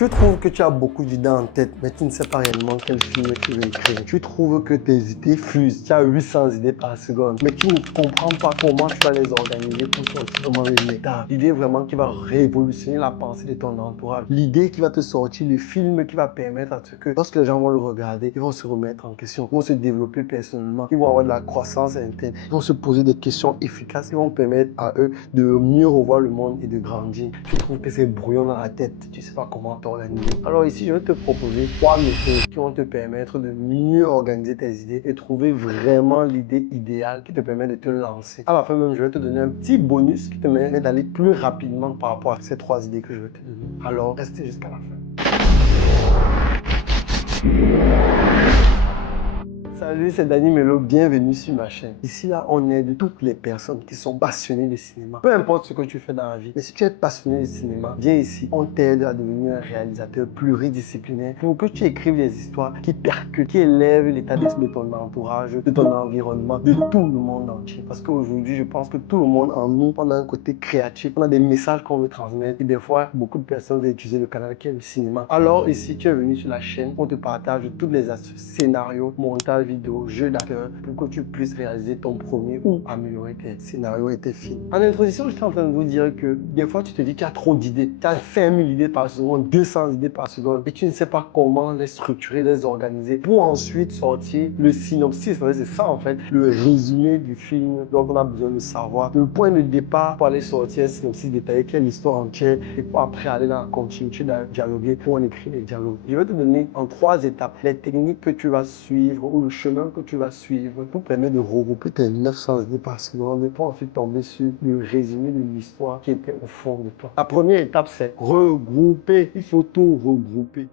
Tu trouves que tu as beaucoup d'idées en tête, mais tu ne sais pas réellement quel film tu veux écrire. Tu trouves que tes idées fusent. Tu as 800 idées par seconde, mais tu ne comprends pas comment tu vas les organiser pour sortir vraiment l'idée vraiment qui va révolutionner la pensée de ton entourage. L'idée qui va te sortir, le film qui va permettre à ce que lorsque les gens vont le regarder, ils vont se remettre en question, ils vont se développer personnellement, ils vont avoir de la croissance interne, ils vont se poser des questions efficaces qui vont permettre à eux de mieux revoir le monde et de grandir. Tu trouves que c'est brouillon dans la tête, tu ne sais pas comment t'organiser. Alors ici, je vais te proposer 3 méthodes qui vont te permettre de mieux organiser tes idées et trouver vraiment l'idée idéale qui te permet de te lancer. À la fin même, je vais te donner un petit bonus qui te permet d'aller plus rapidement par rapport à ces 3 idées que je vais te donner. Alors, restez jusqu'à la fin. Salut, c'est Dany Melo, bienvenue sur ma chaîne. Ici, là, on aide toutes les personnes qui sont passionnées de cinéma. Peu importe ce que tu fais dans la vie, mais si tu es passionné de cinéma, viens ici, on t'aide à devenir un réalisateur pluridisciplinaire pour que tu écrives des histoires qui percutent, qui élèvent l'état d'esprit de ton entourage, de ton environnement, de tout le monde entier. Parce qu'aujourd'hui, je pense que tout le monde en nous, on a un côté créatif, on a des messages qu'on veut transmettre et des fois, beaucoup de personnes veulent utiliser le canal qui est le cinéma. Alors ici, tu es venu sur la chaîne, on te partage toutes les astuces, scénarios, montage vidéo, jeu d'acteur pour que tu puisses réaliser ton premier ou améliorer tes scénarios et tes films. En introduction, je suis en train de vous dire que des fois, tu te dis que tu as trop d'idées. Tu as 5000 idées par seconde, 200 idées par seconde et tu ne sais pas comment les structurer, les organiser pour ensuite sortir le synopsis. C'est ça en fait, le résumé du film. Donc, on a besoin de savoir le point de départ pour aller sortir un synopsis détaillé, quelle l'histoire entière et pour après aller dans la continuité de dialoguer pour en écrire les dialogues. Je vais te donner en 3 étapes les techniques que tu vas suivre ou le chemin que tu vas suivre pour permettre de regrouper tes 900 idées par seconde et pour ensuite tomber sur le résumé de l'histoire qui était au fond de toi. La première étape, c'est regrouper. Il faut tout regrouper.